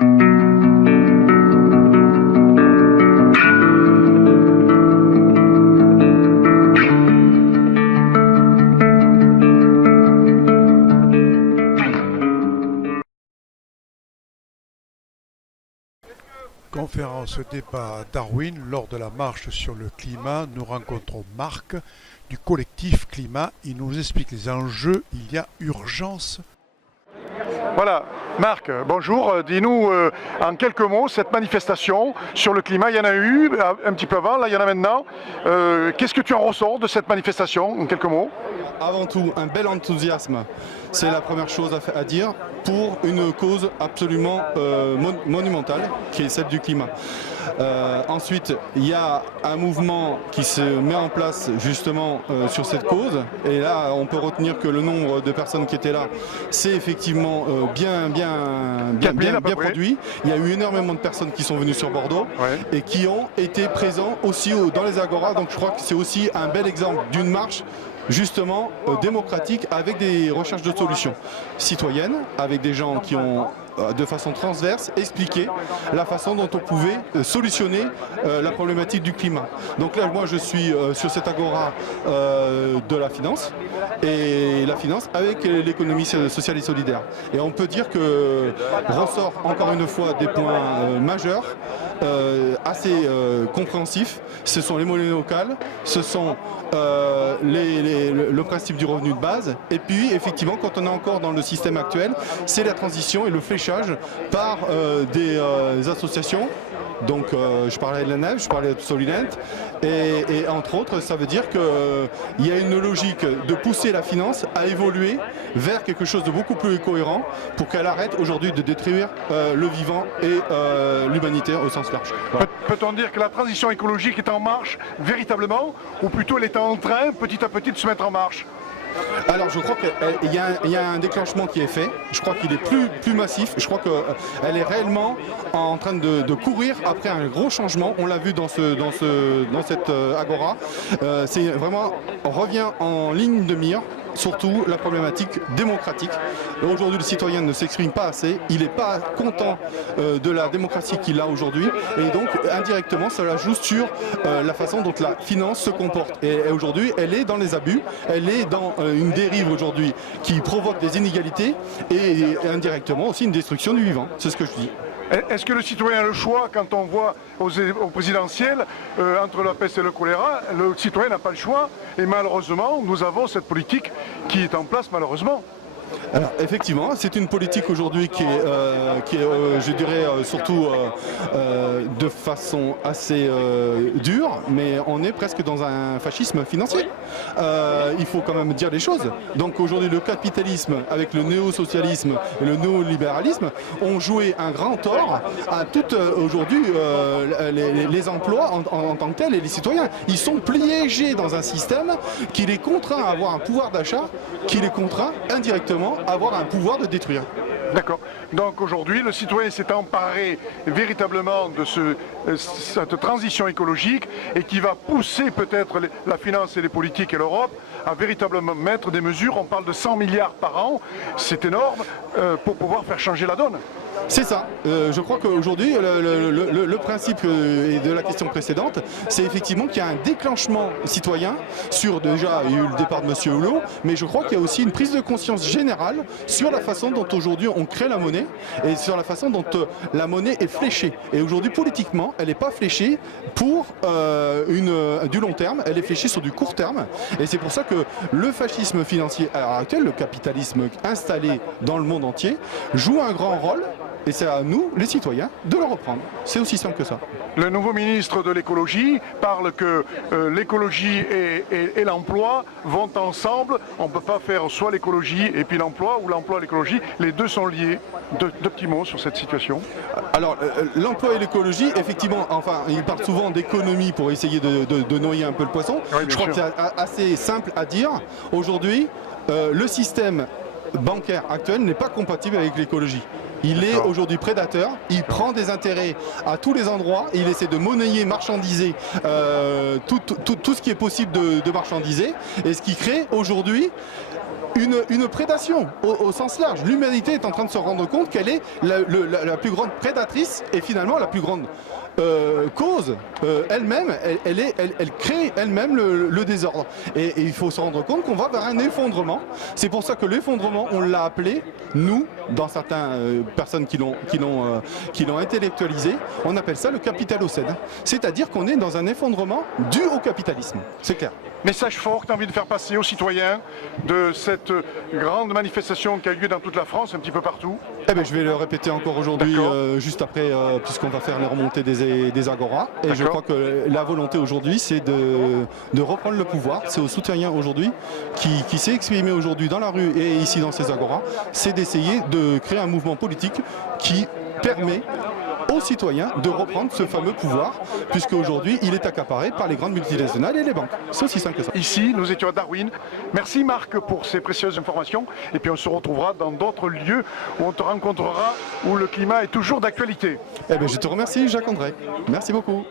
Conférence débat à Darwin. Lors de la marche sur le climat, nous rencontrons Marc du collectif Climat. Il nous explique les enjeux. Il y a urgence. Voilà, Marc, bonjour. Dis-nous en quelques mots, cette manifestation sur le climat, il y en a eu un petit peu avant, là il y en a maintenant. Qu'est-ce que tu en ressors de cette manifestation, en quelques mots? Avant tout, un bel enthousiasme, c'est la première chose à dire, pour une cause absolument monumentale, qui est celle du climat. Ensuite, il y a un mouvement qui se met en place justement sur cette cause, et là on peut retenir que le nombre de personnes qui étaient là, c'est effectivement bien produit. Il y a eu énormément de personnes qui sont venues sur Bordeaux, ouais, et qui ont été présents aussi dans les Agoras, donc je crois que c'est aussi un bel exemple d'une marche justement démocratique, avec des recherches de solutions citoyennes, avec des gens qui ont de façon transverse expliqué la façon dont on pouvait solutionner la problématique du climat. Donc là, moi je suis sur cette agora de la finance, et la finance avec l'économie sociale et solidaire. Et on peut dire que ressort encore une fois des points majeurs, assez compréhensifs. Ce sont les monnaies locales, ce sont le principe du revenu de base, et puis effectivement quand on est encore dans le système actuel, c'est la transition et le fléchage par des associations. Donc je parlais de la NEF, je parlais de Solident, et entre autres ça veut dire qu'il y a une logique de pousser la finance à évoluer vers quelque chose de beaucoup plus cohérent, pour qu'elle arrête aujourd'hui de détruire le vivant et l'humanité au sens large. Voilà. Peut-on dire que la transition écologique est en marche véritablement, ou plutôt elle est en train petit à petit de se mettre en marche? Alors je crois qu'il y a un déclenchement qui est fait, je crois qu'il est plus massif, je crois qu'elle est réellement en train de courir après un gros changement. On l'a vu dans cette agora, c'est vraiment, on revient en ligne de mire, surtout la problématique démocratique. Aujourd'hui le citoyen ne s'exprime pas assez, il n'est pas content de la démocratie qu'il a aujourd'hui, et donc indirectement cela joue sur la façon dont la finance se comporte. Et aujourd'hui elle est dans les abus, elle est dans une dérive aujourd'hui qui provoque des inégalités, et indirectement aussi une destruction du vivant, c'est ce que je dis. Est-ce que le citoyen a le choix quand on voit au présidentiel entre la peste et le choléra? Le citoyen n'a pas le choix, et malheureusement nous avons cette politique qui est en place malheureusement. Alors effectivement, c'est une politique aujourd'hui qui est je dirais, surtout de façon assez dure, mais on est presque dans un fascisme financier. Il faut quand même dire les choses. Donc aujourd'hui, le capitalisme avec le néo-socialisme et le néolibéralisme ont joué un grand tort à tout aujourd'hui les emplois en tant que tels, et les citoyens. Ils sont piégés dans un système qui les contraint à avoir un pouvoir d'achat, qui les contraint indirectement à avoir un pouvoir de détruire. D'accord. Donc aujourd'hui, le citoyen s'est emparé véritablement de cette transition écologique, et qui va pousser peut-être la finance et les politiques et l'Europe à véritablement mettre des mesures. On parle de 100 milliards par an, c'est énorme, pour pouvoir faire changer la donne. C'est ça. Je crois qu'aujourd'hui, le principe de la question précédente, c'est effectivement qu'il y a un déclenchement citoyen sur, déjà, il y a eu le départ de M. Hulot, mais je crois qu'il y a aussi une prise de conscience générale sur la façon dont aujourd'hui on crée la monnaie, et sur la façon dont la monnaie est fléchée. Et aujourd'hui, politiquement, elle n'est pas fléchée pour du long terme, elle est fléchée sur du court terme. Et c'est pour ça que le fascisme financier à l'heure actuelle, le capitalisme installé dans le monde entier, joue un grand rôle. Et c'est à nous, les citoyens, de le reprendre. C'est aussi simple que ça. Le nouveau ministre de l'écologie parle que l'écologie et l'emploi vont ensemble. On ne peut pas faire soit l'écologie et puis l'emploi, ou l'emploi et l'écologie. Les deux sont liés. Deux petits mots sur cette situation. Alors, l'emploi et l'écologie, effectivement, enfin, ils parlent souvent d'économie pour essayer de noyer un peu le poisson. Oui, je crois que c'est assez simple à dire. Aujourd'hui, le système bancaire actuel n'est pas compatible avec l'écologie. Il est aujourd'hui prédateur, il prend des intérêts à tous les endroits, il essaie de monnayer, marchandiser tout ce qui est possible de marchandiser, et ce qui crée aujourd'hui une prédation au sens large. L'humanité est en train de se rendre compte qu'elle est la plus grande prédatrice et finalement la plus grande cause elle-même, elle crée elle-même le désordre. Et il faut se rendre compte qu'on va vers un effondrement. C'est pour ça que l'effondrement, on l'a appelé, nous, dans certaines personnes qui l'ont intellectualisé, on appelle ça le capitalocène. C'est-à-dire qu'on est dans un effondrement dû au capitalisme. C'est clair. Message fort que tu as envie de faire passer aux citoyens de cette grande manifestation qui a lieu dans toute la France, un petit peu partout. Eh bien, je vais le répéter encore aujourd'hui, juste après, puisqu'on va faire les remontées des agoras. Et je crois que la volonté aujourd'hui, c'est de reprendre le pouvoir. C'est aux soutiens aujourd'hui qui s'est exprimé aujourd'hui dans la rue et ici dans ces agoras, c'est d'essayer de créer un mouvement politique qui permet aux citoyens de reprendre ce fameux pouvoir, puisque aujourd'hui il est accaparé par les grandes multinationales et les banques. C'est aussi simple que ça. Ici, nous étions à Darwin. Merci Marc pour ces précieuses informations. Et puis on se retrouvera dans d'autres lieux où on te rencontrera, où le climat est toujours d'actualité. Eh bien, je te remercie Jacques-André. Merci beaucoup.